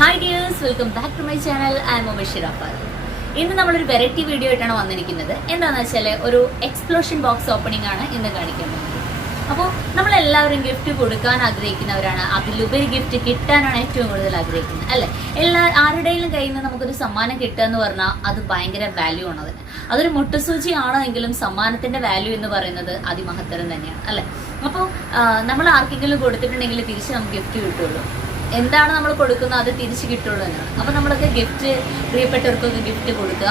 Hi dears, welcome back to my channel. I am Mubashira Farooq. ഇന്ന് നമ്മളൊരു variety video ആയിട്ടാണ് വന്നിരിക്കുന്നത്. എന്താണെന്ന് വെച്ചാൽ ഒരു എക്സ്പ്ലോഷൻ ബോക്സ് ഓപ്പണിംഗ് ആണ് ഇന്ന് കാണിക്കാൻ പോകുന്നത്. അപ്പോൾ നമ്മളെല്ലാവരും ഗിഫ്റ്റ് കൊടുക്കാൻ ആഗ്രഹിക്കുന്നവരാണ്, അതിലുപരി ഗിഫ്റ്റ് കിട്ടാനാണ് ഏറ്റവും കൂടുതൽ ആഗ്രഹിക്കുന്നത് അല്ലേ. ആരുടെയും കയ്യിൽ നിന്ന് നമുക്കൊരു സമ്മാനം കിട്ടുക എന്ന് പറഞ്ഞാൽ അത് ഭയങ്കര വാല്യൂ ആണ്. അതൊരു മുട്ടുസൂചി ആണെങ്കിലും സമ്മാനത്തിന്റെ വാല്യൂ എന്ന് പറയുന്നത് അതിമഹത്തരം തന്നെയാണ് അല്ലേ. അപ്പോൾ നമ്മൾ ആർക്കെങ്കിലും കൊടുത്തിട്ടുണ്ടെങ്കിൽ തിരിച്ച് നമുക്ക് ഗിഫ്റ്റ് കിട്ടുള്ളൂ. എന്താണ് നമ്മൾ കൊടുക്കുന്നത് അത് തിരിച്ച് കിട്ടുള്ളൂ എന്നാണ്. അപ്പോൾ നമ്മളൊക്കെ ഗിഫ്റ്റ് പ്രിയപ്പെട്ടവർക്കൊക്കെ ഗിഫ്റ്റ് കൊടുക്കുക.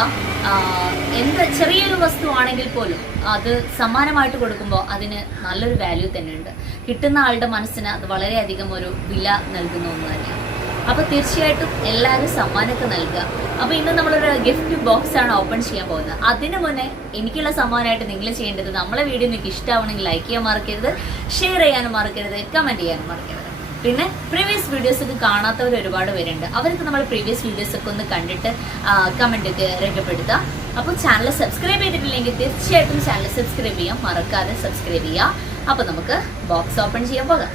എന്ത് ചെറിയൊരു വസ്തു ആണെങ്കിൽ പോലും അത് സമ്മാനമായിട്ട് കൊടുക്കുമ്പോൾ അതിന് നല്ലൊരു വാല്യൂ തന്നെയുണ്ട്. കിട്ടുന്ന ആളുടെ മനസ്സിന് അത് വളരെയധികം ഒരു വില നൽകുന്ന ഒന്ന് തന്നെയാണ്. അപ്പോൾ തീർച്ചയായിട്ടും എല്ലാവരും സമ്മാനമൊക്കെ നൽകുക. അപ്പോൾ ഇന്ന് നമ്മളൊരു ഗിഫ്റ്റ് ബോക്സ് ആണ് ഓപ്പൺ ചെയ്യാൻ പോകുന്നത്. അതിന് മുന്നേ എനിക്കുള്ള സമ്മാനമായിട്ട് നിങ്ങൾ ചെയ്യേണ്ടത്, നമ്മളെ വീഡിയോ നിങ്ങൾക്ക് ഇഷ്ടമാവണമെങ്കിൽ ലൈക്ക് ചെയ്യാൻ മറക്കരുത്, ഷെയർ ചെയ്യാനും മറക്കരുത്, കമൻറ്റ് ചെയ്യാനും മറക്കരുത്. പിന്നെ പ്രീവിയസ് വീഡിയോസൊക്കെ കാണാത്തവർ ഒരുപാട് പേരുണ്ട്. അവർക്ക് നമ്മൾ പ്രീവിയസ് വീഡിയോസൊക്കെ ഒന്ന് കണ്ടിട്ട് കമൻറ്റൊക്കെ രേഖപ്പെടുത്താം. അപ്പോൾ ചാനൽ സബ്സ്ക്രൈബ് ചെയ്തിട്ടില്ലെങ്കിൽ തീർച്ചയായിട്ടും ചാനൽ സബ്സ്ക്രൈബ് ചെയ്യാം, മറക്കാതെ സബ്സ്ക്രൈബ് ചെയ്യാം. അപ്പോൾ നമുക്ക് ബോക്സ് ഓപ്പൺ ചെയ്യാൻ പോകാം.